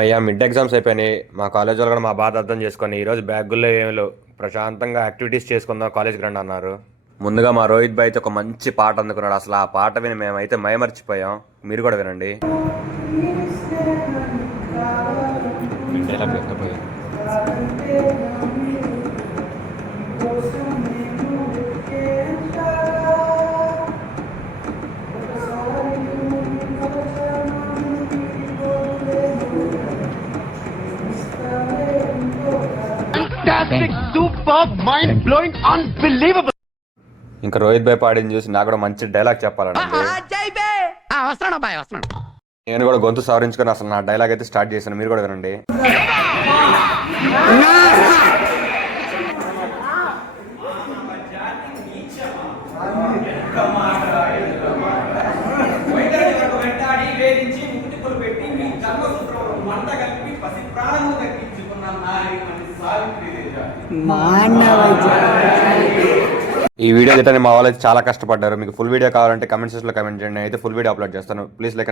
అమ్మయ్య mid exams అయిపోయినాయి. మా కాలేజ్ వాళ్ళు కూడా మా బాధ అర్థం చేసుకొని ఈరోజు బ్యాగుల్లో ఏమిలో ప్రశాంతంగా యాక్టివిటీస్ చేసుకుందాం కాలేజ్కి రండి అన్నారు. ముందుగా మా రోహిత్ భాయ్ అయితే ఒక మంచి పాట అందుకున్నాడు. అసలు ఆ పాట విని మేమైతే మైమర్చిపోయాం. మీరు కూడా వినండి. Fantastic, superb, mind-blowing, unbelievable. ఇంకా రోహిత్ భాయ్ పాడింది చూసి నాకు కూడా మంచి డైలాగ్ చెప్పాలండి. నేను కూడా గొంతు సవరించుకొని అసలు నా డైలాగ్ అయితే స్టార్ట్ చేశాను. మీరు కూడా వినండి. ఈ వీడియో అయితే మా వాళ్ళు చాలా కష్టపడ్డారు. మీకు ఫుల్ వీడియో కావాలంటే కమెంట్ సెక్షన్ లో కమెంట్ చేయండి. అయితే ఫుల్ వీడియో అప్లోడ్ చేస్తాను. Please like